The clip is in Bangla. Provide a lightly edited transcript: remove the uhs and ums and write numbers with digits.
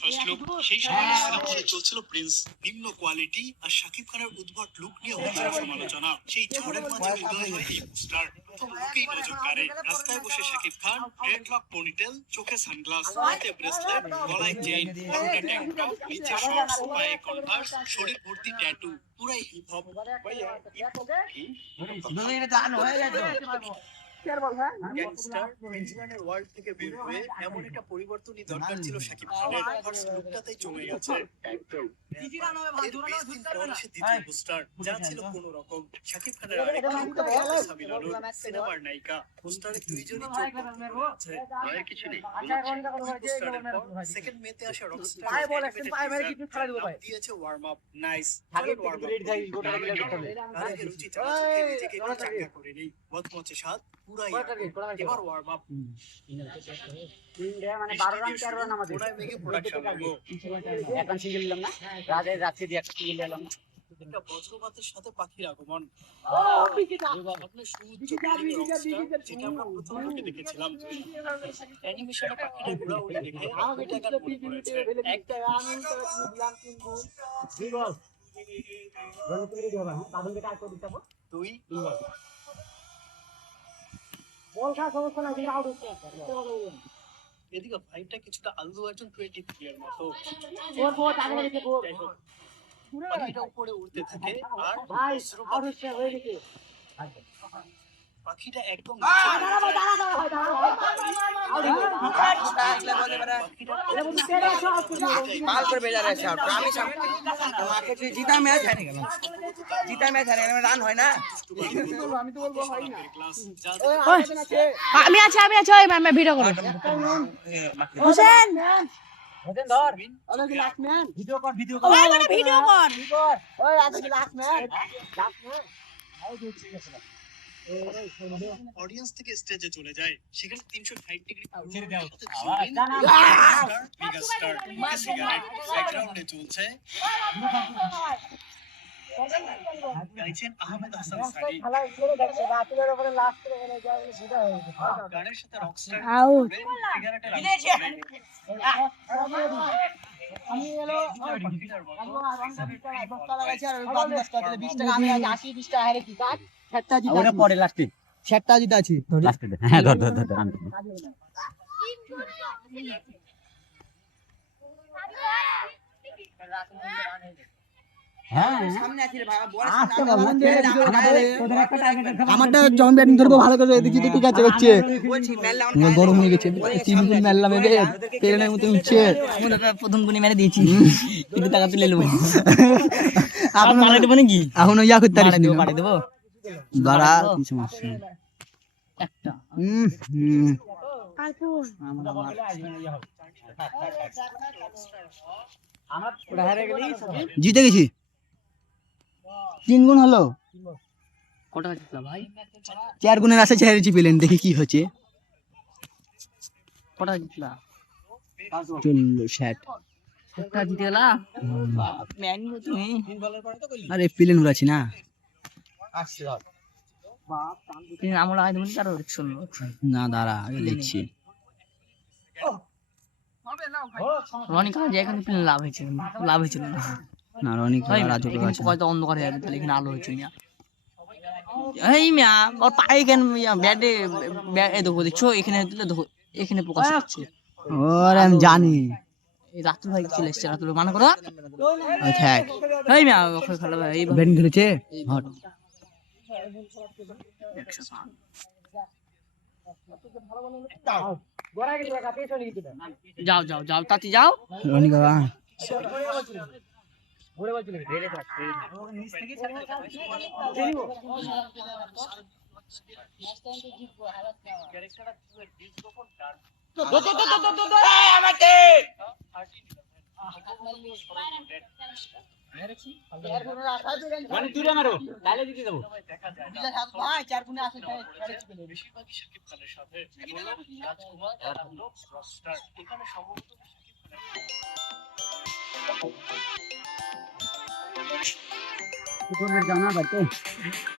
ফার্স্ট লুক সেই সময় সিনেমাতে চলছিল প্রিন্স, নিম্ন কোয়ালিটি আর শাকিব খানের উদ্ভট লুক নিয়ে হচ্ছিল সমালোচনা। সেই ঝড়ের মাঝে উদয় হয় এই পোস্টার। প্রথম লুকেই নজর কাড়ে। রাস্তায় বসে শাকিব খান, ড্রেডলক পনিটেল, চোখে সানগ্লাস, হাতে ব্রেসলেট, গলায় চেইন, পরনে ট্যাঙ্ক টপ, নিচে শর্টস, পায়ে কনভার্স, শরীর ভর্তি ট্যাটু, পুরাই হিপ হপ। গ্যাংস্টার প্রিন্সম্যানের ওয়ার্ল্ড থেকে বের হয়ে এমন একটা পরিবর্তনই দরকার ছিল শাকিব খানের। ফার্স্ট লুকটাতেই জমে গেছে। দ্বিতীয় পোস্টার যা ছিল কোন রকম। শাকিব খানের আরেকটা সাবিনা নূর, সিনেমার নায়িকা। পোস্টারে দুইজনই চোখ বন্ধ করে আছে, ভয়ের কিছু নেই। সেকেন্ড মেতে আসা রকস্টার দিয়েছে warm up. Nice, warm up আগে রুচি চালাচ্ছে, নিজেকে একটু চাঙ্গা করে নেই। মচমচে স্বাদ পুরাই। এবার ওয়ার্ম আপ মানে 12 রান 13 রান আমাদের পুরাই মেঘে প্রোডাকশন লাগবো। এখন সিঙ্গেল নিলাম না, রাতে রাত্রি দিয়ে একটা সিঙ্গেল নিলাম না। একটা বজ্রপাতের সাথে পাখির আগমন। আপনি সুউচ্চ রকস্টার যেটা আমরা প্রথম থেকে দেখেছিলাম। অ্যানিমেশনে পাখিটা ঘোরা উড়ে দেখে ওইটা গান মনে পড়েছে। একটা রান দিলাম 3 গুণ 2 বল রনি রেডি হবে। হ্যাঁ বাদন থেকে আউট করে দিতে হবে। 2 বল খা সমস্যা নাই, কিন্তু আউট হচ্ছে। এদিকে ফাইটটা কিছুটা আলু অর্জুন ক্রিয়েটিভ প্লেয়ার মতো। ওর টাকা দিতে বল পাখিটা উপরে উড়তে থাকে আর ভাই আউট হচ্ছে হয়ে গেছে। পাখিটা একদম দাঁড়া ভাই माल पर भेजा रहे शॉट प्रॉमिस हम मार्केट से जीता मैच हारे गया, जीता मैच हारे गया, রান হয় না। আমি তো বলবো হয় না। আমি আছি ওই আমি ভিডিও করব। হোসেন ধর ওই যে লাস্ট ম্যান ভিডিও কর ওই মানে ভিডিও কর ওই আজকে লাস্ট ম্যান আই দেখছি গেছে। অডিয়েন্স থেকে স্টেজে চলে যায়, সেখানে 360 ডিগ্রি ছেড়ে দাও মেগাস্টার সিগারেট ব্যাকগ্রাউন্ডে চলছে। গাইছেন আহমেদ হাসান সানি। খেলা ছেড়ে দেখছে রাতের উপরে লাস্ট করে বলে যায় বলে সিধা হয়ে গেছে। গানের সাথে রকস্টার আউট সিগারেটের আমি এলো বস্তা লাগাইছি আর 10 টাকা দিলে 20 টাকা আমি আজ 80 20 টাকা হারে কি কাট সেটটা জিতা ওরে পরে লাস্টে সেটটা জিতা আছে লাস্টে হ্যাঁ ধর আমি হ্যাঁ সামনে আছে রে ভাই বল আমারটা যখন ব্যাটিং ধরবো ভালো করে দেখি তো ঠিক আছে হচ্ছে বলছি মেললাম গরম হয়ে গেছে 3 গুণ মেললাম এবে ট্রেনের মতো উঠছে প্রথম গুনি মেরে দিয়েছি কিন্তু টাকা তুলে নেব। এখন পারে দেব নাকি? এখন ইয়া করতে পারিস না পারে দেব দাঁড়া কি সমস্যা একটা জিতে গেছি 3 গুণ হলো। কত জিতলা ভাই? 4 গুণের আশা ছেড়েছি পেলেন, দেখি কি হচ্ছে। কত জিতলা? চললো 60 একটা জিতে গেলা ম্যান তুমি। আরে পেলেন উড়াছি না তুমি আমরা আইতে বলি কারো শুনলো না দাঁড়া আগে দেখছি। রনি কাজ এখানে প্লেন লাভ হয়েছিল না না রনিক ভাই রাজু আছে হয়তো অন্ধকার হয়ে যাবে, তাহলে এখানে আলো হয়েছে মিয়া। এই মিয়া ওর পায়ে কেন ব্যাটে এই দেখো দেখছো এখানে দিলে দেখো এখানে প্রকাশ হচ্ছে। ওরে আমি জানি এই রাতুল ভাই চলে এসছে, রাতুল মানা করো থাক এই মিয়া ওখানে খেলা ভাই এই ব্যাটিং ধরেছে হট যাও যাও যাও তাতি যাও রনিক বাবা বেশিরভাগই শাকিব খানের সাথে রাজকুমার আর রকস্টার। এখানে সম্ভবত শাকিব খানের জানা বাচ্চা